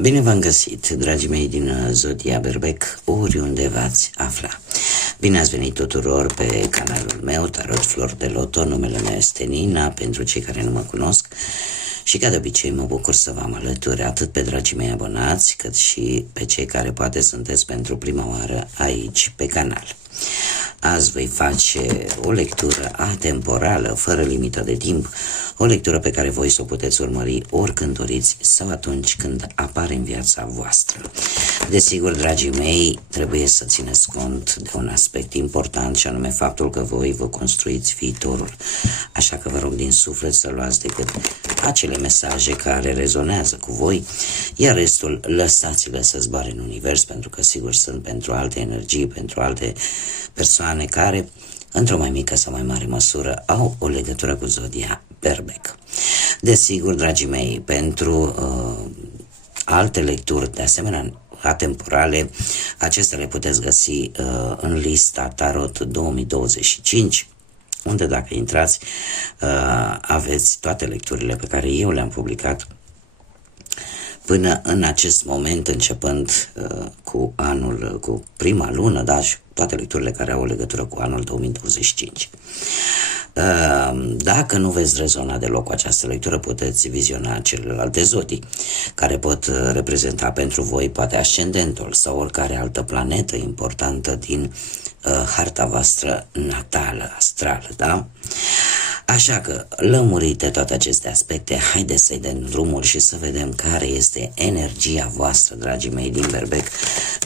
Bine v-am găsit, dragii mei din Zodia Berbec, oriunde v-ați afla. Bine ați venit tuturor pe canalul meu, Tarot Flor de Loto. Numele meu este Nina, pentru cei care nu mă cunosc. Și ca de obicei mă bucur să vă am alături atât pe dragii mei abonați, cât și pe cei care poate sunteți pentru prima oară aici pe canal. Azi voi face o lectură atemporală, fără limită de timp, o lectură pe care voi să o puteți urmări oricând doriți sau atunci când apare în viața voastră. Desigur, dragii mei, trebuie să țineți cont de un aspect important, și anume faptul că voi vă construiți viitorul. Așa că vă rog din suflet să luați decât acele mesaje care rezonează cu voi, iar restul lăsați-le să zboare în univers, pentru că sigur sunt pentru alte energii, pentru alte persoane care, într-o mai mică sau mai mare măsură, au o legătură cu Zodia Berbec. Desigur, dragii mei, pentru alte lecturi, de asemenea atemporale, acestea le puteți găsi în lista Tarot 2025, unde dacă intrați aveți toate lecturile pe care eu le-am publicat până în acest moment, începând cu anul, cu prima lună, da, și toate lecturile care au o legătură cu anul 2025. Dacă nu veți rezona deloc cu această lectură, puteți viziona celelalte zodii, care pot reprezenta pentru voi poate ascendentul sau oricare altă planetă importantă din harta voastră natală, astrală, da? Așa că, lămurite toate aceste aspecte, haideți să-i dăm drumul și să vedem care este energia voastră, dragii mei din Berbec,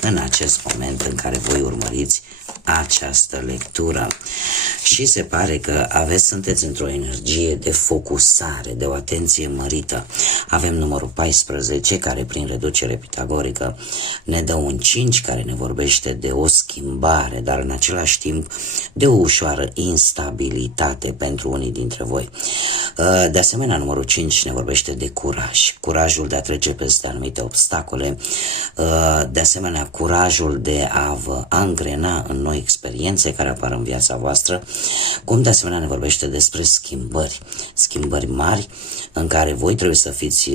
în acest moment în care voi urmăriți această lectură. Și se pare că sunteți într-o energie de focusare, de o atenție mărită. Avem numărul 14, care prin reducere pitagorică ne dă un 5, care ne vorbește de o schimbare, dar în același timp de o ușoară instabilitate pentru unii dintre voi. De asemenea, numărul 5 ne vorbește de curaj, curajul de a trece peste anumite obstacole, de asemenea curajul de a vă angrena în noi experiențe care apar în viața voastră, cum de asemenea ne vorbește despre schimbări mari în care voi trebuie să fiți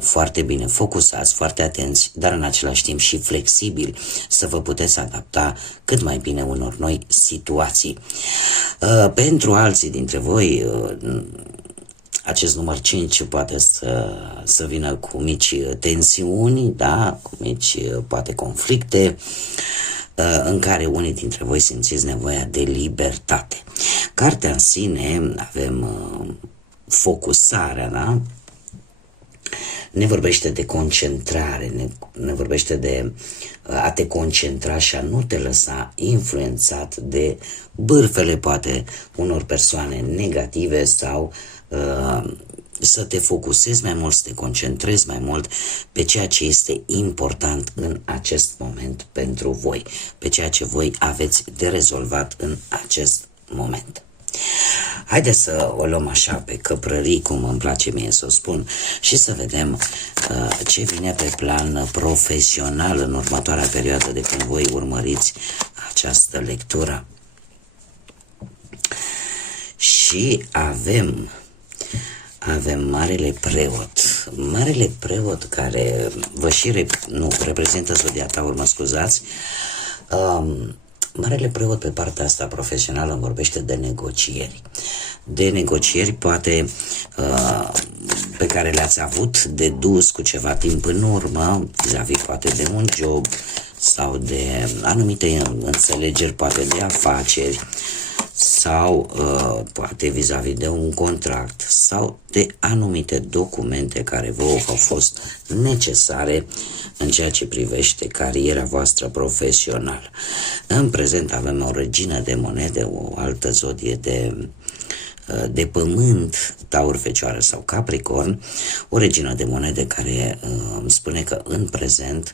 foarte bine focusați, foarte atenți, dar în același timp și flexibili, să vă puteți adapta cât mai bine unor noi situații. Pentru alții dintre voi, acest număr 5 poate să vină cu mici tensiuni, da, cu mici poate conflicte, în care unii dintre voi simțiți nevoia de libertate. Cartea în sine, avem focusarea, da? Ne vorbește de concentrare, ne vorbește de a te concentra și a nu te lăsa influențat de bârfele, poate, unor persoane negative sau să te focusezi mai mult, să te concentrezi mai mult pe ceea ce este important în acest moment pentru voi, pe ceea ce voi aveți de rezolvat în acest moment. Haideți să o luăm așa pe căprării, cum îmi place mie să o spun, și să vedem ce vine pe plan profesional în următoarea perioadă de când voi urmăriți această lectură. Și avem Marele Preot. Marele Preot care vă și reprezintă zodia Taur, mă scuzați. Marele Preot pe partea asta profesională îmi vorbește de negocieri. De negocieri poate pe care le-ați avut de dus cu ceva timp în urmă, vis-a-vis poate de un job sau de anumite înțelegeri, poate de afaceri, sau poate vis-a-vis de un contract sau de anumite documente care vă au fost necesare în ceea ce privește cariera voastră profesională. În prezent avem o regină de monede, o altă zodie de pământ, Taur, Fecioară sau Capricorn, o regină de monede care îmi spune că în prezent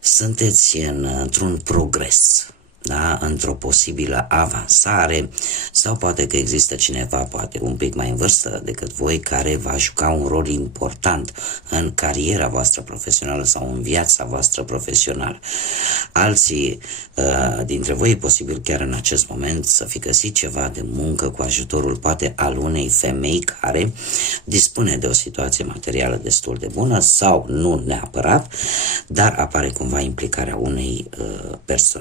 sunteți într-un progres. da? Într-o posibilă avansare, sau poate că există cineva, poate un pic mai în vârstă decât voi, care va juca un rol important în cariera voastră profesională sau în viața voastră profesională. Alții dintre voi, e posibil chiar în acest moment să fi găsit ceva de muncă cu ajutorul poate al unei femei care dispune de o situație materială destul de bună, sau nu neapărat, dar apare cumva implicarea unei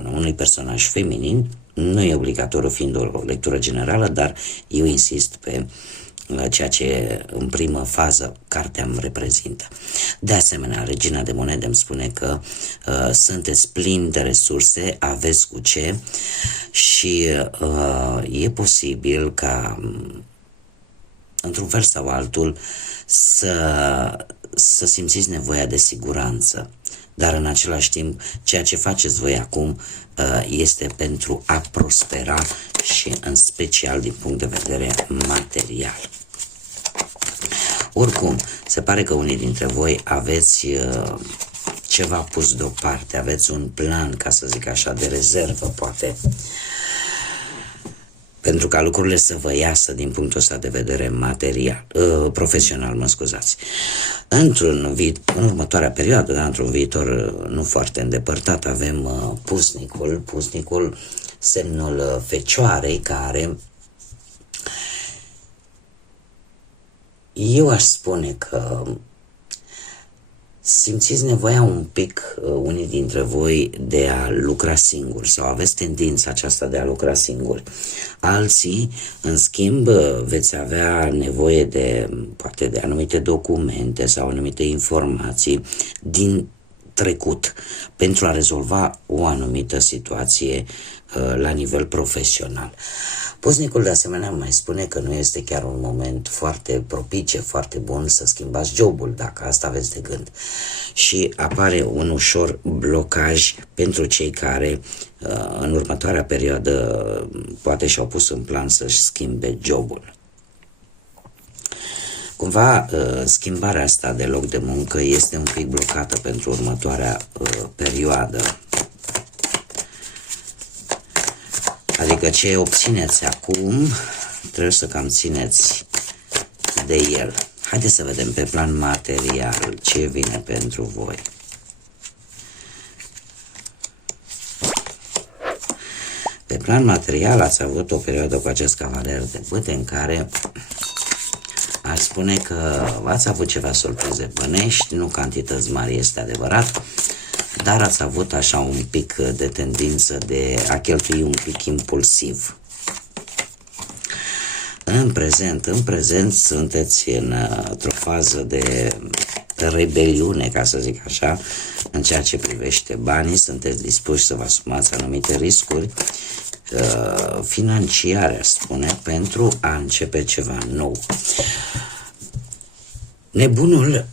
unui personaj feminin. Nu e obligatoriu fiind o lectură generală, dar eu insist pe ceea ce în primă fază cartea îmi reprezintă. De asemenea, Regina de Monede îmi spune că sunteți plini de resurse, aveți cu ce, și e posibil ca într-un fel sau altul să simțiți nevoia de siguranță, dar în același timp ceea ce faceți voi acum este pentru a prospera și în special din punct de vedere material. Oricum, se pare că unii dintre voi aveți ceva pus deoparte, aveți un plan, ca să zic așa, de rezervă, poate, pentru ca lucrurile să vă iasă din punctul ăsta de vedere material, profesional, mă scuzați. În următoarea perioadă, dar într-un viitor nu foarte îndepărtat, avem pusnicul, semnul Fecioarei, care eu aș spune că simțiți nevoia un pic, unii dintre voi, de a lucra singuri, sau aveți tendința aceasta de a lucra singuri. Alții, în schimb, veți avea nevoie de, poate, de anumite documente sau anumite informații din trecut pentru a rezolva o anumită situație la nivel profesional. Pusnicul de asemenea mai spune că nu este chiar un moment foarte propice, foarte bun să schimbați jobul, dacă asta aveți de gând. Și apare un ușor blocaj pentru cei care în următoarea perioadă poate și-au pus în plan să-și schimbe jobul. Cumva schimbarea asta de loc de muncă este un pic blocată pentru următoarea perioadă. Adică ce obțineți acum, trebuie să cam țineți de el. Haideți să vedem pe plan material ce vine pentru voi. Pe plan material ați avut o perioadă cu acest cavaler de bâte în care aș spune că ați avut ceva surprize bănești, nu cantități mari, este adevărat, dar ați avut așa un pic de tendință de a cheltui un pic impulsiv. În prezent sunteți într-o fază de rebeliune, ca să zic așa, în ceea ce privește banii, sunteți dispuși să vă asumați anumite riscuri financiare, aș spune, pentru a începe ceva nou. Nebunul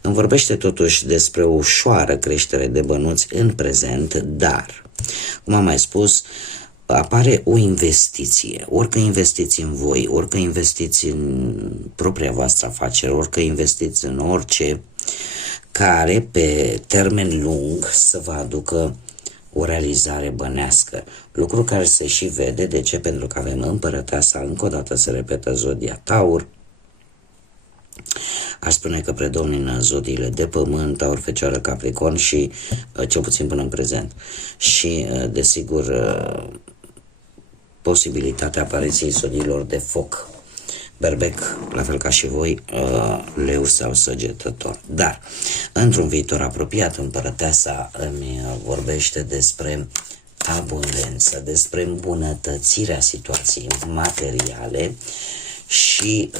îmi vorbește totuși despre o ușoară creștere de bănuți în prezent, dar, cum am mai spus, apare o investiție. Orică investiți în voi, orică investiți în propria voastră afacere, orică investiți în orice care pe termen lung să vă aducă o realizare bănească. Lucru care se și vede. De ce? Pentru că avem împărăteasa, încă o dată se repetă zodia Taur. Aș spune că predomină zodiile de pământ, Taur, Fecioară, Capricorn și cel puțin până în prezent. Și desigur posibilitatea apariției zodiilor de foc, Berbec, la fel ca și voi, Leu sau Săgetător. Dar, într-un viitor apropiat, împărăteasa îmi vorbește despre abundență, despre îmbunătățirea situației materiale și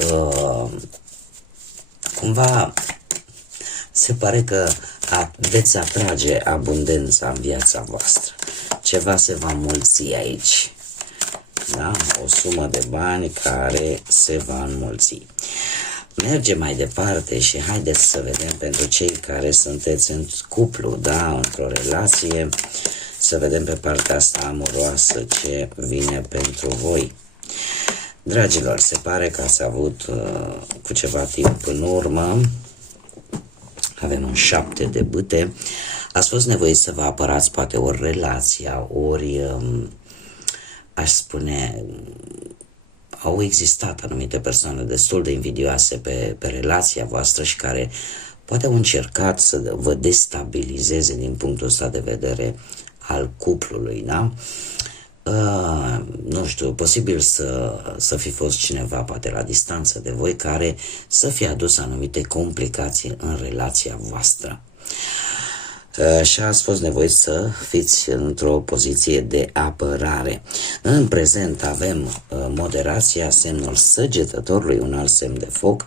cumva se pare că veți atrage abundența în viața voastră. Ceva se va mulți aici. Da? O sumă de bani care se va înmulți. Mergem mai departe și haideți să vedem pentru cei care sunteți în cuplu, da? Într-o relație, să vedem pe partea asta amoroasă ce vine pentru voi. Dragilor, se pare că ați avut cu ceva timp în urmă, avem un 7 de bâte, Ați fost nevoiți să vă apărați poate ori relația, ori, aș spune, au existat anumite persoane destul de invidioase pe relația voastră și care poate au încercat să vă destabilizeze din punctul ăsta de vedere al cuplului, da? Nu știu, posibil să fi fost cineva poate la distanță de voi care să fie adus anumite complicații în relația voastră. Și ați fost nevoit să fiți într-o poziție de apărare. În prezent avem moderația, semnul săgetătorului, un alt semn de foc,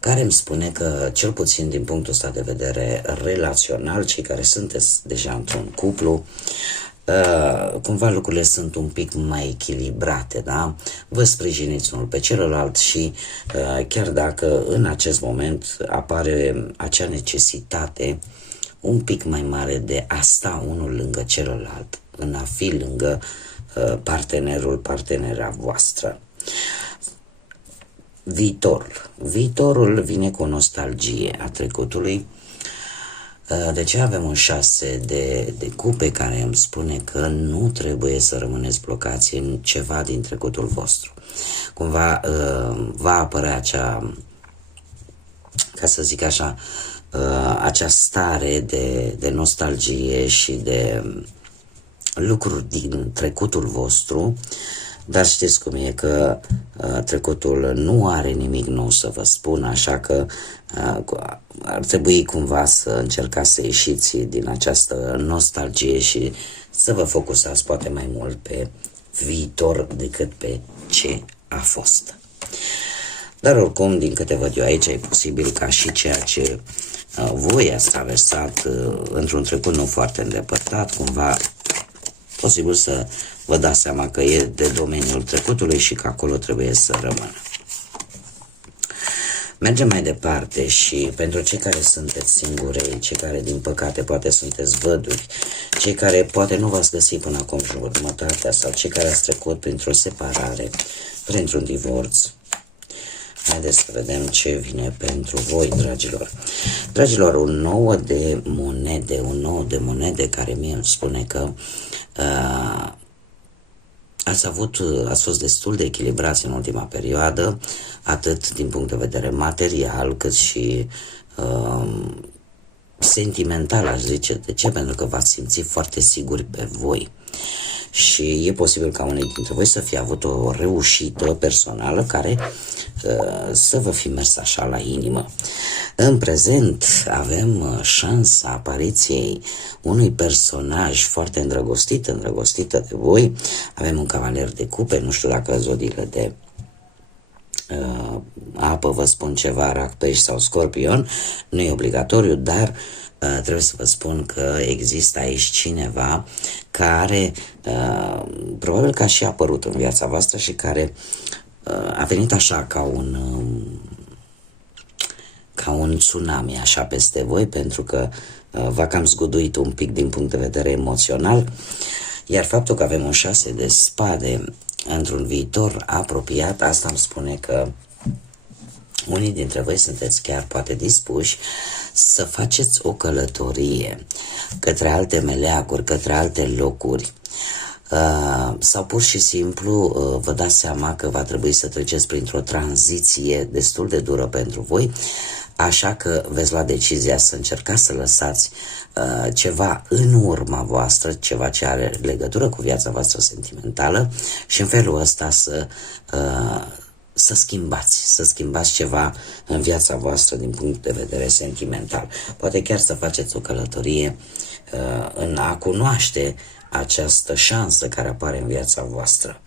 care îmi spune că, cel puțin din punctul ăsta de vedere relațional, cei care sunteți deja într-un cuplu, cumva lucrurile sunt un pic mai echilibrate, da? Vă sprijiniți unul pe celălalt și chiar dacă în acest moment apare acea necesitate un pic mai mare de a sta unul lângă celălalt, în a fi lângă partenera voastră. Viitorul vine cu o nostalgie a trecutului. De ce avem un 6 de cupe care îmi spune că nu trebuie să rămâneți blocați în ceva din trecutul vostru. Cumva va apărea acea, ca să zic așa, acea stare de nostalgie și de lucruri din trecutul vostru, dar știți cum e, că trecutul nu are nimic nou să vă spun, așa că ar trebui cumva să încercați să ieșiți din această nostalgie și să vă focusați poate mai mult pe viitor decât pe ce a fost. Dar oricum, din câte văd eu aici, e posibil ca și ceea ce voi ați traversat într-un trecut nu foarte îndepărtat, cumva posibil să vă dați seama că e de domeniul trecutului și că acolo trebuie să rămână. Mergem mai departe și pentru cei care sunteți singurei, cei care din păcate poate sunteți văduri, cei care poate nu v-ați găsit până acum jumătatea sau cei care ați trecut printr-o separare, printr-un divorț. Haideți să vedem ce vine pentru voi, dragilor. Dragilor, un nou de monede care mie îmi spune că ați fost destul de echilibrați în ultima perioadă, atât din punct de vedere material, cât și sentimental, aș zice. De ce? Pentru că v-ați simțit foarte siguri pe voi. Și e posibil ca unii dintre voi să fie avut o reușită personală care să vă fi mers așa la inimă. În prezent avem șansa apariției unui personaj foarte îndrăgostită de voi. Avem un cavaler de cupe, nu știu dacă zodiile de apă vă spun ceva, Rac, Pești sau Scorpion, nu e obligatoriu, dar trebuie să vă spun că există aici cineva care probabil că a și apărut în viața voastră și care a venit așa ca un tsunami așa peste voi, pentru că v-a cam zguduit un pic din punct de vedere emoțional, iar faptul că avem un 6 de spade într-un viitor apropiat, asta îmi spune că unii dintre voi sunteți chiar poate dispuși să faceți o călătorie către alte meleaguri, către alte locuri, sau pur și simplu vă dați seama că va trebui să treceți printr-o tranziție destul de dură pentru voi, așa că veți lua decizia să încercați să lăsați ceva în urma voastră, ceva ce are legătură cu viața voastră sentimentală și în felul ăsta să schimbați ceva în viața voastră din punct de vedere sentimental. Poate chiar să faceți o călătorie în a cunoaște această șansă care apare în viața voastră.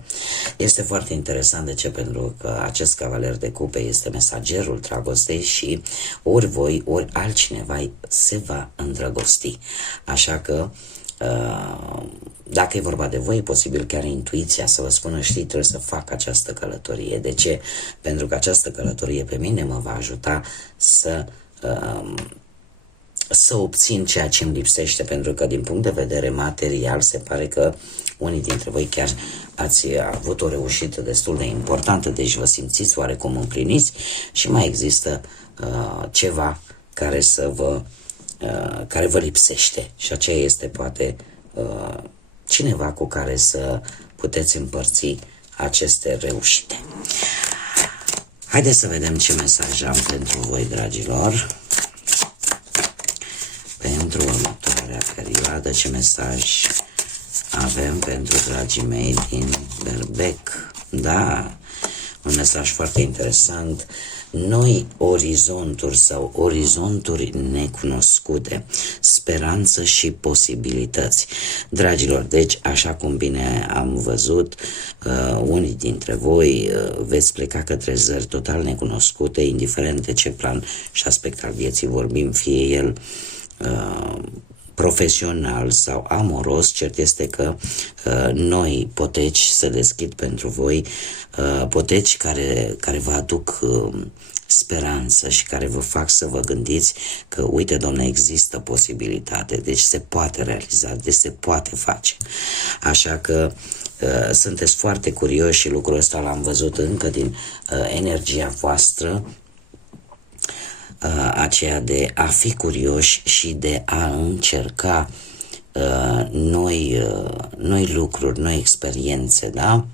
Este foarte interesant. De ce? Pentru că acest cavaler de cupe este mesagerul dragostei și ori voi, ori altcineva se va îndrăgosti. Așa că dacă e vorba de voi, e posibil chiar intuiția să vă spună, știi, trebuie să fac această călătorie. De ce? Pentru că această călătorie pe mine mă va ajuta să obțin ceea ce îmi lipsește, pentru că din punct de vedere material se pare că unii dintre voi chiar ați avut o reușită destul de importantă, deci vă simțiți oarecum împliniți și mai există ceva care să vă care vă lipsește și aceea este poate cineva cu care să puteți împărți aceste reușite. Haideți să vedem ce mesaj am pentru voi, dragilor. Pentru următoarea perioadă, ce mesaj avem pentru dragii mei din Berbec? Da, un mesaj foarte interesant. Noi orizonturi sau orizonturi necunoscute, speranță și posibilități. Dragilor, deci, așa cum bine am văzut, unii dintre voi veți pleca către zări total necunoscute, indiferent de ce plan și aspect al vieții vorbim, fie el profesional sau amoros. Cert este că noi poteci se deschid pentru voi, poteci care vă aduc speranță și care vă fac să vă gândiți că, uite, Doamne, există posibilitate, deci se poate realiza, deci se poate face. Așa că sunteți foarte curioși și lucrul ăsta l-am văzut încă din energia voastră, aceea de a fi curioși și de a încerca noi lucruri, noi experiențe, da?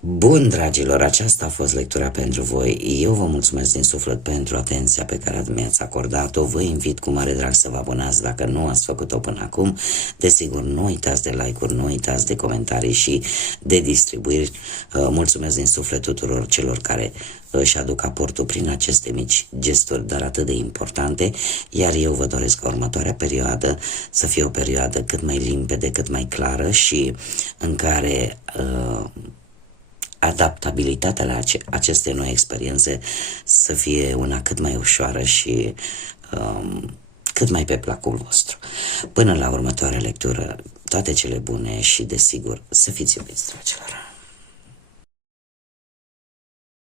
Bun, dragilor, aceasta a fost lectura pentru voi. Eu vă mulțumesc din suflet pentru atenția pe care mi-ați acordat-o. Vă invit cu mare drag să vă abonați dacă nu ați făcut-o până acum. Desigur, nu uitați de like-uri, nu uitați de comentarii și de distribuiri. Mulțumesc din suflet tuturor celor care își aduc aportul prin aceste mici gesturi, dar atât de importante, iar eu vă doresc ca următoarea perioadă să fie o perioadă cât mai limpede, cât mai clară și în care adaptabilitatea la aceste noi experiențe să fie una cât mai ușoară și cât mai pe placul vostru. Până la următoarea lectură, toate cele bune și, desigur, să fiți iubiți, dragilor!